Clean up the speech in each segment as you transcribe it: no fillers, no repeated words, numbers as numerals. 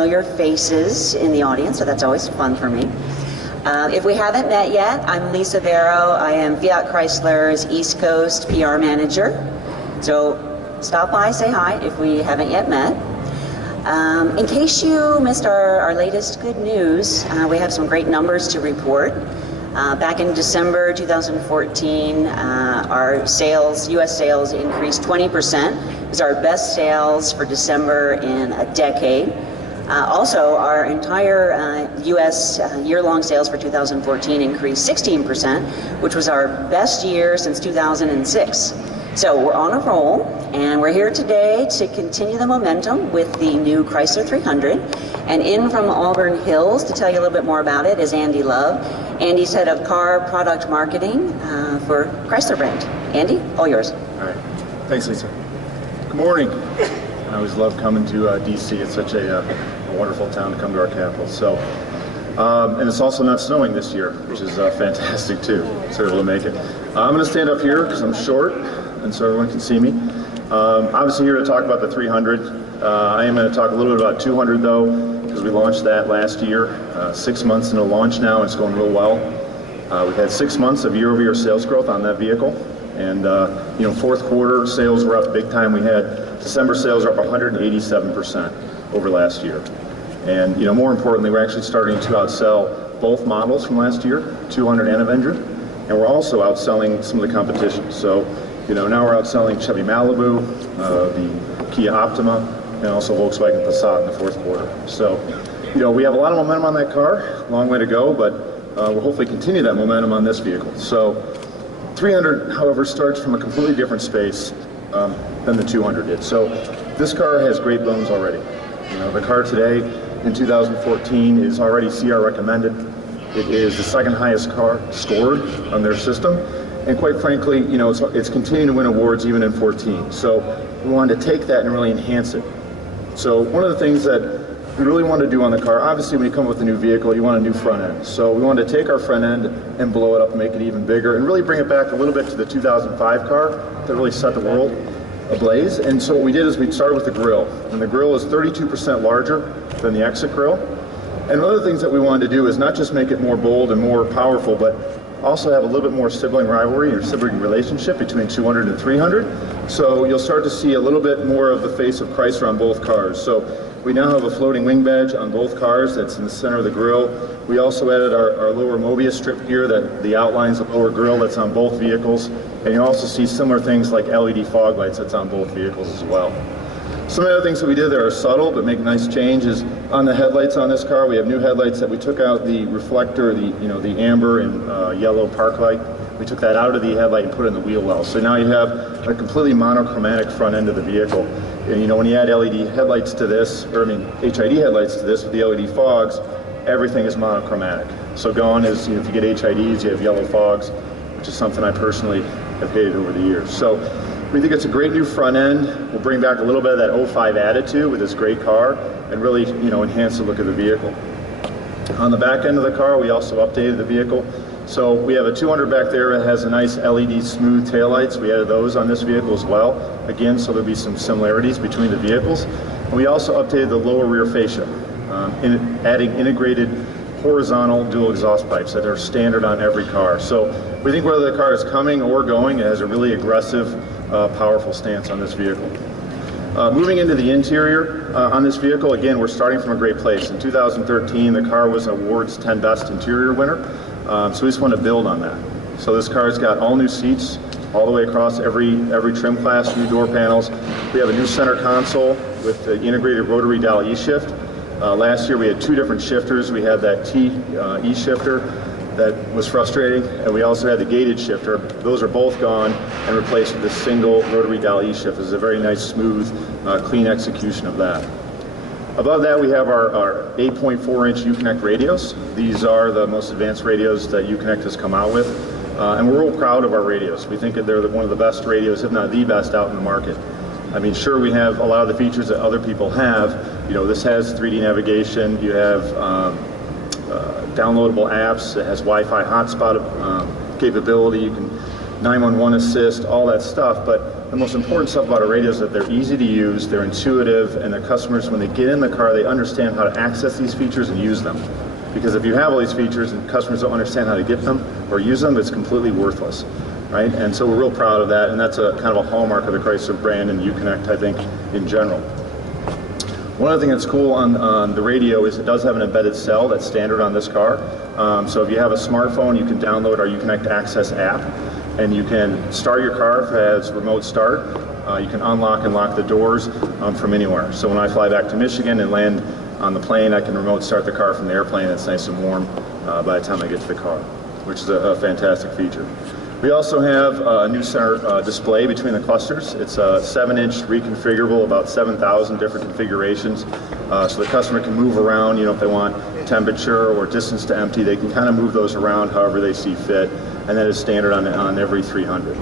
familiar faces in the audience, so that's always fun for me. If we haven't met yet, I'm Lisa Barrow. I am Fiat Chrysler's East Coast PR Manager. So stop by, say hi if we haven't yet met. In case you missed our latest good news, we have some great numbers to report. Back in December 2014, our sales, U.S. sales increased 20%. It was our best sales for December in a decade. Also, our entire U.S. year-long sales for 2014 increased 16%, which was our best year since 2006. So we're on a roll, and we're here today to continue the momentum with the new Chrysler 300. And in from Auburn Hills to tell you a little bit more about it is Andy Love. Andy's head of car product marketing for Chrysler brand. Andy, all yours. All right. Thanks, Lisa. Good morning. I always love coming to DC. It's such a wonderful town to come to our capital. So, and it's also not snowing this year, which is fantastic too. So we're able to make it. I'm going to stand up here because I'm short, and so everyone can see me. Obviously here to talk about the 300. I am going to talk a little bit about 200 though, because we launched that last year. 6 months into launch now, and it's going real well. We've had 6 months of year-over-year sales growth on that vehicle. And you know, fourth quarter sales were up big time. We had December sales are up 187% over last year. And you know, more importantly, we're actually starting to outsell both models from last year, 200 and Avenger, and we're also outselling some of the competition. So, you know, now we're outselling Chevy Malibu, the Kia Optima, and also Volkswagen Passat in the fourth quarter. So, you know, we have a lot of momentum on that car, long way to go, but we'll hopefully continue that momentum on this vehicle. So, 300, however, starts from a completely different space than the 200 did. So, this car has great bones already. You know, the car today in 2014 is already CR recommended. It is the second highest car scored on their system. And quite frankly, you know, it's continuing to win awards even in 14. So we wanted to take that and really enhance it. So one of the things that we really wanted to do on the car, obviously when you come up with a new vehicle, you want a new front end. So we wanted to take our front end and blow it up and make it even bigger and really bring it back a little bit to the 2005 car that really set the world ablaze. And so what we did is we started with the grille. And the grille is 32% larger than the exit grille. And one of the things that we wanted to do is not just make it more bold and more powerful, but also have a little bit more sibling rivalry or sibling relationship between 200 and 300. So you'll start to see a little bit more of the face of Chrysler on both cars. So we now have a floating wing badge on both cars that's in the center of the grille. We also added our lower Mobius strip here that the outlines the lower grille that's on both vehicles. And you also see similar things like LED fog lights that's on both vehicles as well. Some of the other things that we did that are subtle but make nice changes on the headlights on this car. We have new headlights that we took out the reflector, the amber and yellow park light. We took that out of the headlight and put it in the wheel well. So now you have a completely monochromatic front end of the vehicle. And you know, when you add LED headlights to this, or I mean HID headlights to this with the LED fogs, everything is monochromatic. So gone is, you know, if you get HIDs, you have yellow fogs, which is something I personally have hated over the years. So we think it's a great new front end. We'll bring back a little bit of that 05 attitude with this great car and really, you know, enhance the look of the vehicle. On the back end of the car, we also updated the vehicle. So we have a 200 back there that has a nice LED smooth taillights. We added those on this vehicle as well. Again, so there'll be some similarities between the vehicles. And we also updated the lower rear fascia, adding integrated horizontal dual exhaust pipes that are standard on every car. So we think whether the car is coming or going, it has a really aggressive, powerful stance on this vehicle. Moving into the interior on this vehicle, again, we're starting from a great place. In 2013, the car was Awards 10 Best Interior winner. So we just want to build on that. So this car's got all new seats, all the way across every trim class, new door panels. We have a new center console with the integrated rotary dial E-shift. Last year we had two different shifters. We had that T E-shifter that was frustrating, and we also had the gated shifter. Those are both gone and replaced with this single rotary dial E-shift. This is a very nice, smooth, clean execution of that. Above that, we have our 8.4-inch Uconnect radios. These are the most advanced radios that Uconnect has come out with, and we're real proud of our radios. We think that they're one of the best radios, if not the best, out in the market. I mean, sure, we have a lot of the features that other people have. You know, this has 3D navigation. You have downloadable apps. It has Wi-Fi hotspot capability. You can 911 assist, all that stuff. But the most important stuff about our radios is that they're easy to use, they're intuitive, and the customers, when they get in the car, they understand how to access these features and use them. Because if you have all these features and customers don't understand how to get them or use them, it's completely worthless, right? And so we're real proud of that, and that's a kind of a hallmark of the Chrysler brand and Uconnect, I think, in general. One other thing that's cool on the radio is it does have an embedded cell that's standard on this car. So if you have a smartphone, you can download our Uconnect Access app, and you can start your car if it has remote start. You can unlock and lock the doors from anywhere. So when I fly back to Michigan and land on the plane, I can remote start the car from the airplane. It's nice and warm by the time I get to the car, which is a fantastic feature. We also have a new center display between the clusters. It's a 7-inch reconfigurable, about 7,000 different configurations. So the customer can move around, you know, if they want temperature or distance to empty, they can kind of move those around however they see fit, and that is standard on every 300.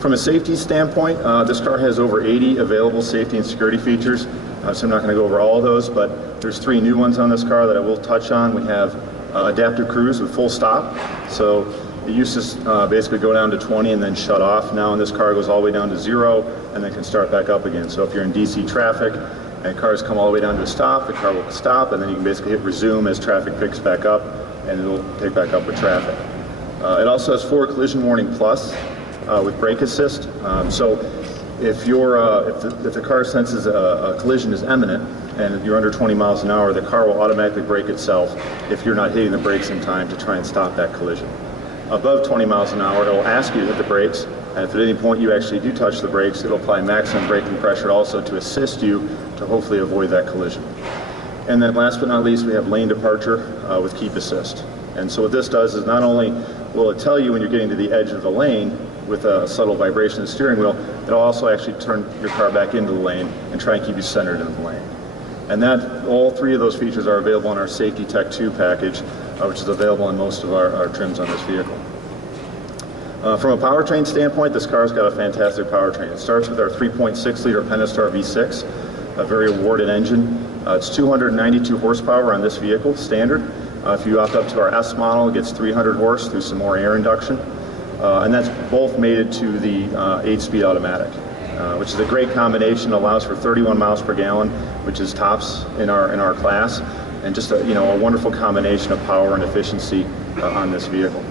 From a safety standpoint, this car has over 80 available safety and security features, so I'm not going to go over all of those, but there's 3 new ones on this car that I will touch on. We have adaptive cruise with full stop. So it used to basically go down to 20 and then shut off. Now in this car it goes all the way down to 0 and then can start back up again. So if you're in DC traffic and cars come all the way down to a stop, the car will stop, and then you can basically hit resume as traffic picks back up, and it'll pick back up with traffic. It also has 4 collision warning plus with brake assist. So if the car senses a collision is imminent and you're under 20 miles an hour, the car will automatically brake itself if you're not hitting the brakes in time to try and stop that collision. Above 20 miles an hour, it will ask you to hit the brakes, and if at any point you actually do touch the brakes, it'll apply maximum braking pressure also to assist you to hopefully avoid that collision. And then last but not least, we have lane departure with keep assist. And so what this does is not only will it tell you when you're getting to the edge of the lane with a subtle vibration of the steering wheel, it'll also actually turn your car back into the lane and try and keep you centered in the lane. And that, all 3 of those features are available in our Safety Tech 2 package, which is available in most of our trims on this vehicle. From a powertrain standpoint, this car's got a fantastic powertrain. It starts with our 3.6-liter Pentastar V6, a very awarded engine. It's 292 horsepower on this vehicle, standard. If you opt up to our S model, it gets 300 horse through some more air induction. And that's both mated to the 8-speed automatic, which is a great combination. Allows for 31 miles per gallon, which is tops in our class, and just a wonderful combination of power and efficiency on this vehicle.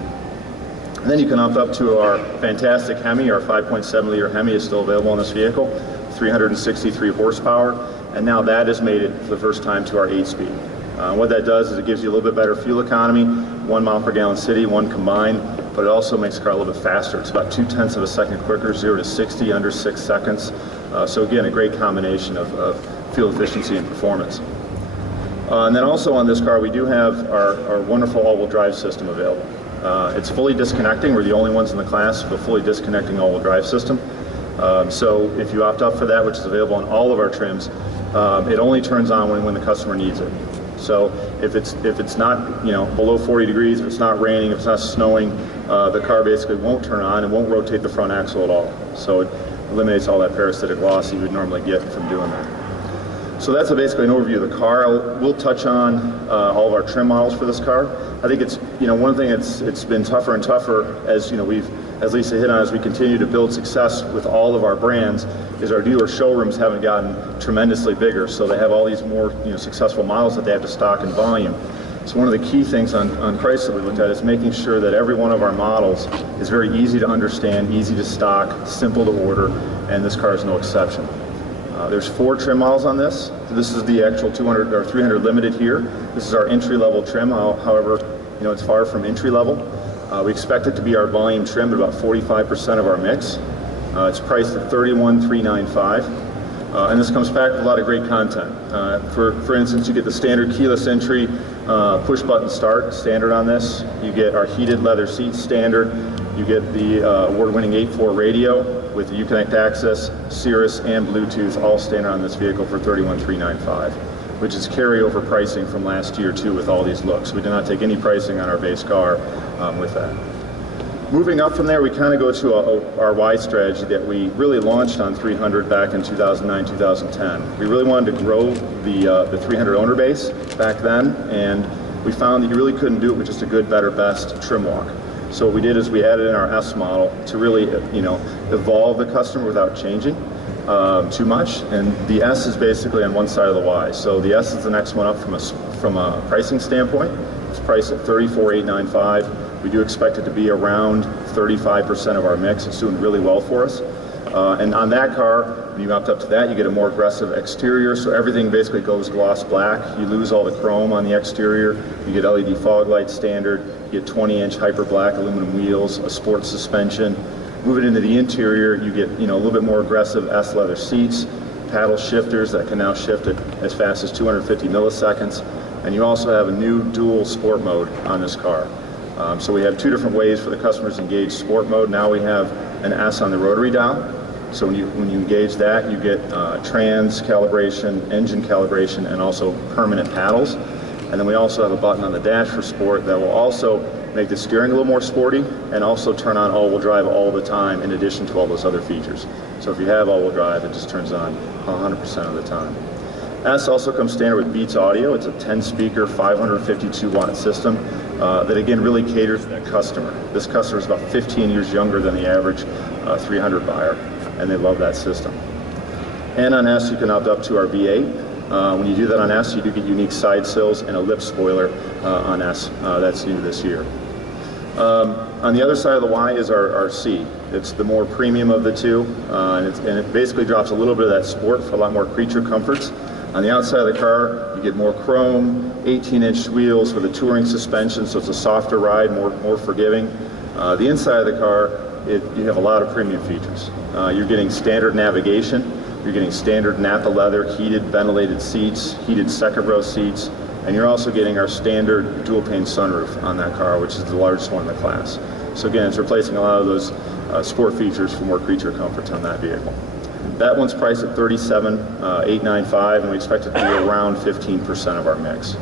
And then you can opt up to our fantastic Hemi. Our 5.7-liter Hemi is still available on this vehicle, 363 horsepower, and now that is mated for the first time to our 8-speed. What that does is it gives you a little bit better fuel economy, 1 mile per gallon city, 1 combined, but it also makes the car a little bit faster. It's about 0.2 of a second quicker, 0 to 60 under 6 seconds. So again, a great combination of fuel efficiency and performance. And then also on this car, we do have our wonderful all-wheel drive system available. It's fully disconnecting. We're the only ones in the class with a fully disconnecting all-wheel drive system. So if you opt up for that, which is available on all of our trims, it only turns on when the customer needs it. So if it's not below 40 degrees, if it's not raining, if it's not snowing, the car basically won't turn on and won't rotate the front axle at all. So it eliminates all that parasitic loss you would normally get from doing that. So that's basically an overview of the car. We'll touch on all of our trim models for this car. I think it's one thing it's been tougher and tougher as as Lisa hit on, as we continue to build success with all of our brands, is our dealer showrooms haven't gotten tremendously bigger. So they have all these more successful models that they have to stock in volume. So one of the key things on Chrysler we looked at is making sure that every one of our models is very easy to understand, easy to stock, simple to order, and this car is no exception. There's 4 trim models on this. This is the actual 200 or 300 limited here. This is our entry-level trim. However, it's far from entry-level. We expect it to be our volume trim at about 45% of our mix. It's priced at $31,395, and this comes packed with a lot of great content. For instance, you get the standard keyless entry, push-button start standard on this. You get our heated leather seats standard. You get the award-winning 8.4 radio with the Uconnect Access, Cirrus, and Bluetooth, all standard on this vehicle for $31,395, which is carryover pricing from last year too with all these looks. We did not take any pricing on our base car with that. Moving up from there, we kind of go to our Y strategy that we really launched on 300 back in 2009, 2010. We really wanted to grow the 300 owner base back then, and we found that you really couldn't do it with just a good, better, best trim walk. So what we did is we added in our S model to really, evolve the customer without changing too much. And the S is basically on one side of the Y. So the S is the next one up from a pricing standpoint. It's priced at $34,895. We do expect it to be around 35% of our mix. It's doing really well for us. And on that car, when you opt up to that, you get a more aggressive exterior, so everything basically goes gloss black. You lose all the chrome on the exterior. You get LED fog lights standard. You get 20-inch hyper black aluminum wheels, a sports suspension. Moving into the interior, you get a little bit more aggressive S leather seats, paddle shifters that can now shift at as fast as 250 milliseconds, and you also have a new dual sport mode on this car. So we have two different ways for the customers to engage sport mode. Now we have an S on the rotary dial. So when you engage that, you get trans calibration, engine calibration, and also permanent paddles. And then we also have a button on the dash for sport that will also make the steering a little more sporty and also turn on all-wheel drive all the time in addition to all those other features. So if you have all-wheel drive, it just turns on 100% of the time. S also comes standard with Beats audio. It's a 10-speaker, 552-watt system that again really caters to that customer. This customer is about 15 years younger than the average 300 buyer, and they love that system. And on S, you can opt up to our V8. When you do that on S, you do get unique side sills and a lip spoiler on S. That's new this year. On the other side of the Y is our C. It's the more premium of the two, and it basically drops a little bit of that sport for a lot more creature comforts. On the outside of the car, you get more chrome, 18-inch wheels with a touring suspension, so it's a softer ride, more forgiving. The inside of the car, you have a lot of premium features. You're getting standard navigation, you're getting standard Napa leather, heated ventilated seats, heated second row seats, and you're also getting our standard dual pane sunroof on that car, which is the largest one in the class. So again, it's replacing a lot of those sport features for more creature comforts on that vehicle. That one's priced at $37,895, and we expect it to be around 15% of our mix.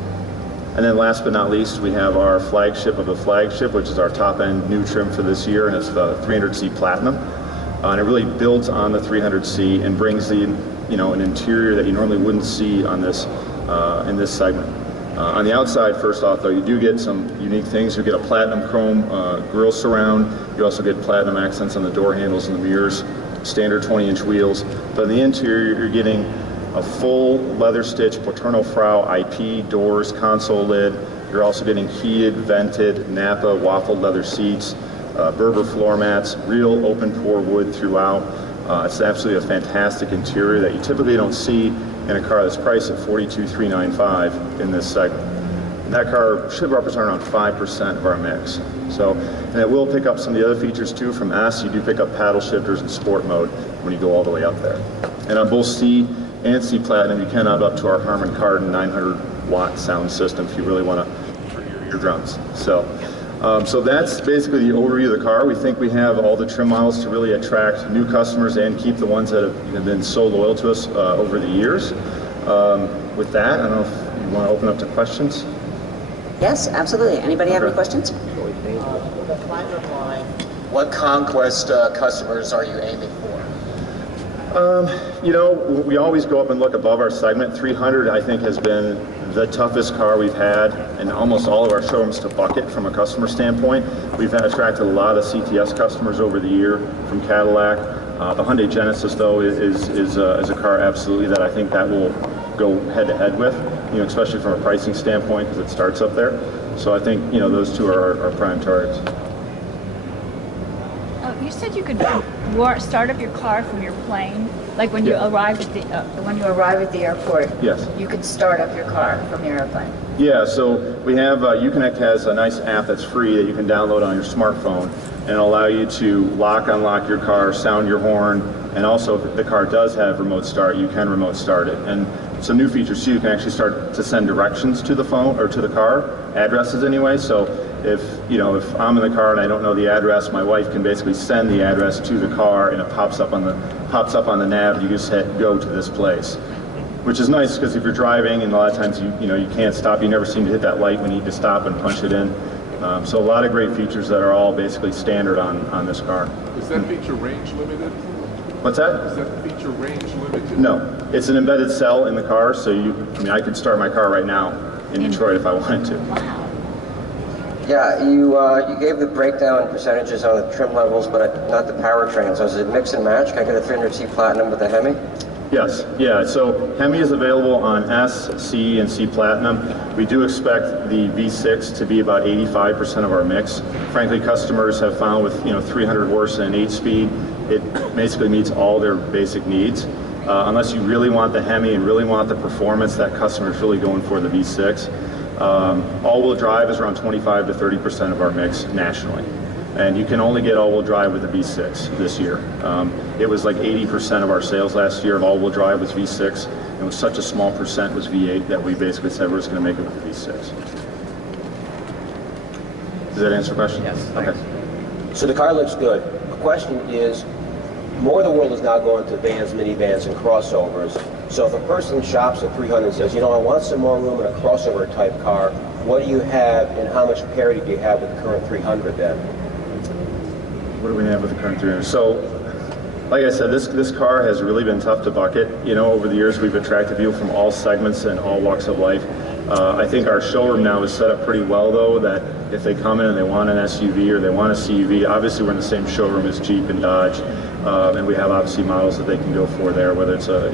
And then last but not least, we have our flagship of the flagship, which is our top-end new trim for this year, and it's the 300C Platinum. And it really builds on the 300C and brings the, an interior that you normally wouldn't see on this, in this segment. On the outside, first off, though, you do get some unique things. You get a platinum chrome grille surround. You also get platinum accents on the door handles and the mirrors, standard 20-inch wheels. But in the interior, you're getting a full leather stitch Paterno Frau IP doors, console lid. You're also getting heated, vented Napa waffled leather seats, Berber floor mats, real open pore wood throughout. It's absolutely a fantastic interior that you typically don't see in a car that's priced at $42,395 in this segment. And that car should represent around 5% of our mix. So, and it will pick up some of the other features too. From S, you do pick up paddle shifters in sport mode when you go all the way up there. And on both C and C Platinum, you can opt up to our Harman Kardon 900-watt sound system if you really want to for your eardrums. So that's basically the overview of the car. We think we have all the trim models to really attract new customers and keep the ones that have been so loyal to us over the years. With that, I don't know if you want to open up to questions. Yes, absolutely. Anybody have any questions? The Platinum line, what conquest customers are you aiming for? We always go up and look above our segment. 300, I think, has been the toughest car we've had in almost all of our showrooms to bucket from a customer standpoint. We've attracted a lot of CTS customers over the year from Cadillac. The Hyundai Genesis, though, is a car absolutely that I think that will go head-to-head with, especially from a pricing standpoint because it starts up there. So I think, those two are our prime targets. You said you could start up your car from your plane, like when you arrive at the airport. Yes. You could start up your car from your airplane. Yeah. So we have Uconnect has a nice app that's free that you can download on your smartphone, and it'll allow you to unlock your car, sound your horn, and also if the car does have remote start, you can remote start it. And some new features too, you can actually start to send directions to the phone or to the car, addresses anyway. So if I'm in the car and I don't know the address, my wife can basically send the address to the car, and it pops up on the nav, and you just hit go to this place, which is nice because if you're driving and a lot of times you can't stop, you never seem to hit that light when you need to stop and punch it in. So a lot of great features that are all basically standard on this car. Is that feature range limited? What's that? Is that feature range limited? No, it's an embedded cell in the car, so I could start my car right now in Detroit if I wanted to. Wow. Yeah, you gave the breakdown percentages on the trim levels, but not the powertrain. So is it mix and match? Can I get a 300C Platinum with a Hemi? Yes, yeah, so Hemi is available on S, C, and C Platinum. We do expect the V6 to be about 85% of our mix. Frankly, customers have found with 300 horse and 8-speed, it basically meets all their basic needs. Unless you really want the Hemi and really want the performance, that customer is really going for the V6. All-wheel drive is around 25 to 30% of our mix nationally. And you can only get all-wheel drive with the V6 this year. It was like 80% of our sales last year of all-wheel drive was V6. And it was such a small percent was V8 that we basically said we're just going to make it with the V6. Does that answer the question? Yes. Okay. So the car looks good. The question is, more of the world is now going to vans, minivans, and crossovers. So if a person shops at 300 and says, I want some more room in a crossover type car, what do you have and how much parity do you have with the current 300 then? What do we have with the current 300? So, like I said, this car has really been tough to bucket. Over the years we've attracted people from all segments and all walks of life. I think our showroom now is set up pretty well, though, that if they come in and they want an SUV or they want a CUV, obviously we're in the same showroom as Jeep and Dodge, and we have obviously models that they can go for there, whether it's a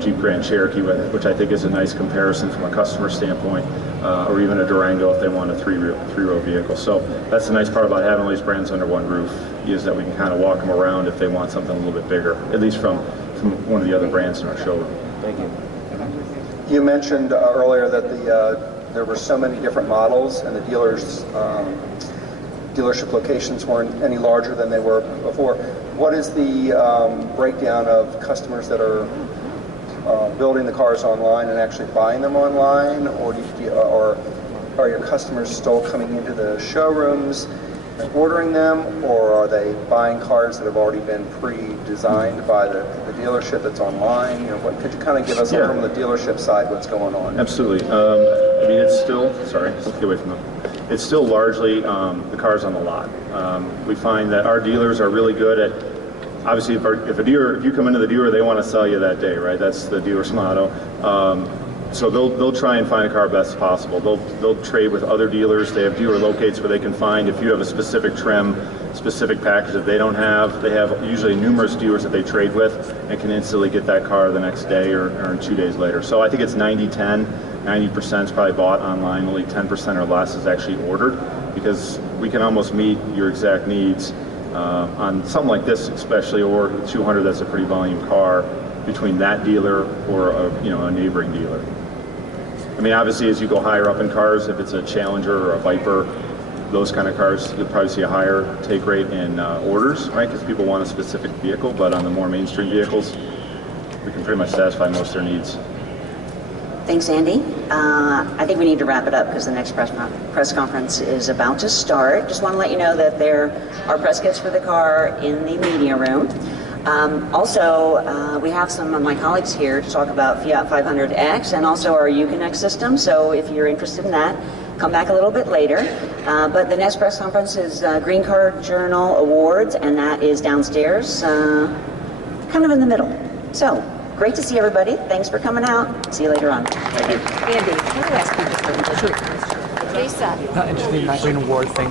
Jeep Grand Cherokee, which I think is a nice comparison from a customer standpoint, or even a Durango if they want a three-row vehicle. So that's the nice part about having all these brands under one roof, is that we can kind of walk them around if they want something a little bit bigger, at least from one of the other brands in our showroom. Thank you. You mentioned earlier that there were so many different models and the dealership locations weren't any larger than they were before. What is the breakdown of customers that are building the cars online and actually buying them online, or are your customers still coming into the showrooms and ordering them, or are they buying cars that have already been pre-designed by the dealership that's online? What could you kind of give us from the dealership side what's going on? Absolutely. I mean, it's still, sorry, let's get away from them. It's still largely the cars on the lot. We find that our dealers are really good at, obviously, if you come into the dealer, they want to sell you that day, right? That's the dealer's motto. So they'll try and find a car best possible. They'll trade with other dealers. They have dealer locates where they can find, if you have a specific trim, specific package that they don't have, they have usually numerous dealers that they trade with and can instantly get that car the next day or 2 days later. So I think it's 90-10. 90% is probably bought online, only 10% or less is actually ordered, because we can almost meet your exact needs on something like this especially, or 200 that's a pretty volume car, between that dealer or a neighboring dealer. I mean, obviously as you go higher up in cars, if it's a Challenger or a Viper, those kind of cars, you'll probably see a higher take rate in orders, right? Because people want a specific vehicle, but on the more mainstream vehicles, we can pretty much satisfy most of their needs. Thanks, Andy. I think we need to wrap it up because the next press conference is about to start. Just want to let you know that there are press kits for the car in the media room. Also, we have some of my colleagues here to talk about Fiat 500X and also our Uconnect system. So if you're interested in that, come back a little bit later. But the next press conference is Green Car Journal Awards, and that is downstairs, kind of in the middle. So, great to see everybody. Thanks for coming out. See you later on. Thank you. Andy, can I ask you just a quick question? Lisa. Not interesting, not Green Award thing.